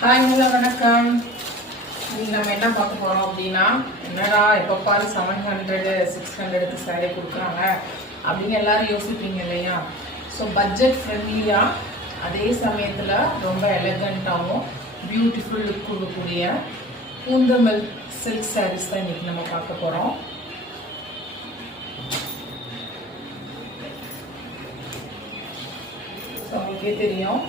Hi hello வணக்கம். இன்னைக்கு நம்ம என்ன பார்க்க போகிறோம் அப்படின்னா, என்னடா எப்போ பாரு 700 600க்கு சாரீ கொடுக்குறாங்க அப்படின்னு எல்லாரும் யோசிப்பீங்க இல்லையா? ஸோ பட்ஜெட் ஃப்ரெண்ட்லியாக அதே சமயத்தில் ரொம்ப எலகண்ட்டாகவும் பியூட்டிஃபுல் லுக் கொடுக்கக்கூடிய பூந்தமல் சில்க் சாரீஸ் தான் இன்னைக்கு நம்ம பார்க்க போகிறோம். ஸோ உங்களுக்கே தெரியும்,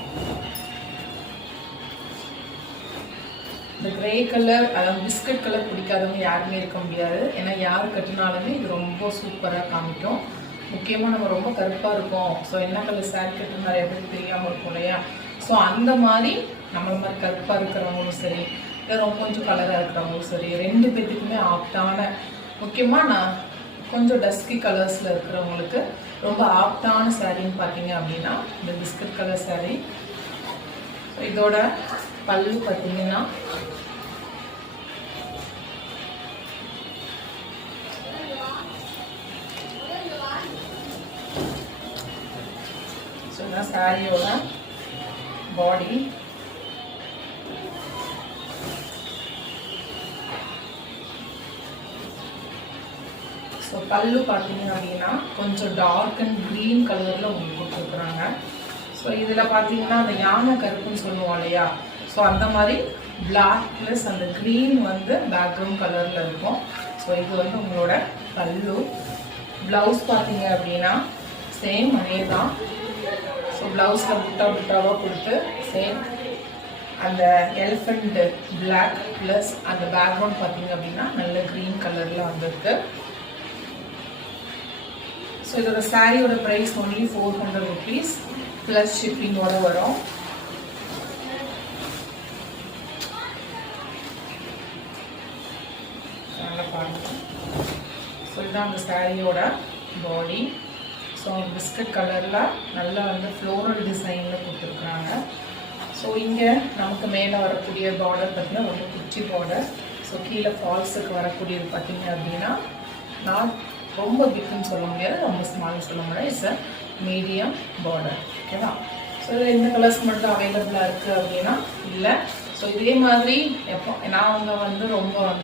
இந்த கிரே கலர், அதாவது பிஸ்கட் கலர் பிடிக்காதவங்க யாருமே இருக்க முடியாது. ஏன்னா யார் கட்டினாலுமே இது ரொம்ப சூப்பராக காமிக்கும். முக்கியமாக நம்ம ரொம்ப கருப்பாக இருக்கும், ஸோ என்ன கலர் சாரீ கட்டுனா நிறைய பேருக்கு தெரியாமல் இருக்கும் இல்லையா? ஸோ அந்த மாதிரி நம்மள மாதிரி கருப்பாக இருக்கிறவங்களும் சரி, இல்லை ரொம்ப கொஞ்சம் கலராக இருக்கிறவங்களும் சரி, ரெண்டு பேர்த்துக்குமே ஆப்டான, முக்கியமாக நான் கொஞ்சம் டஸ்கி கலர்ஸில் இருக்கிறவங்களுக்கு ரொம்ப ஆப்டான சாரின்னு பார்த்தீங்க அப்படின்னா இந்த பிஸ்கட் கலர் சாரீ. இதோட பல்லு பார்த்தீங்கன்னா சாரியோட பாடி. ஸோ பல்லு பார்த்தீங்க அப்படின்னா கொஞ்சம் டார்க் அண்ட் க்ரீன் கலரில் உங்களுக்கு கொடுத்துருக்குறாங்க. ஸோ இதில் பார்த்தீங்கன்னா அந்த யானை கருப்புன்னு சொல்லுவோம் இல்லையா? ஸோ அந்த மாதிரி பிளாக் ப்ளஸ் அந்த க்ரீன் வந்து பேக்ரவுண்ட் கலரில் இருக்கும். ஸோ இது வந்து உங்களோட பல்லு. ப்ளவுஸ் பார்த்தீங்க அப்படின்னா சேம் அதே தான். ஸோ ப்ளவுஸில் புட்டாவாக கொடுத்து சேம் அந்த எலிஃபண்ட் பிளாக் ப்ளஸ் அந்த பேக்ரவுண்ட் பார்த்தீங்க அப்படின்னா நல்ல க்ரீன் கலரில் வந்திருக்கு. ஸோ இதோட சாரியோட ப்ரைஸ் ஒன்லி 400 rupees ப்ளஸ் ஷிப்பிங்கோட வரும். நல்லா பாருங்க. ஸோ இதுதான் அந்த சாரியோட பாடி. ஸோ பிஸ்கட் கலரில் நல்லா வந்து ஃப்ளோரல் டிசைனில் கொடுத்துருக்குறாங்க. ஸோ இங்கே நமக்கு மேலே வரக்கூடிய பார்டர் பார்த்தீங்கன்னா ரொம்ப குச்சி பார்டர். ஸோ கீழே ஃபால்ஸுக்கு வரக்கூடியது பார்த்தீங்க அப்படின்னா நாட் ரொம்ப பிக்குன்னு சொல்ல முடியாது, ரொம்ப ஸ்மால்னு சொல்ல முடியாது. It's a medium border. ஓகேவா? ஸோ இது எந்த கலர்ஸ் மட்டும் அவைலபிளாக இருக்குது அப்படின்னா இல்லை. ஸோ இதே மாதிரி எப்போ நான் அவங்க வந்து ரொம்ப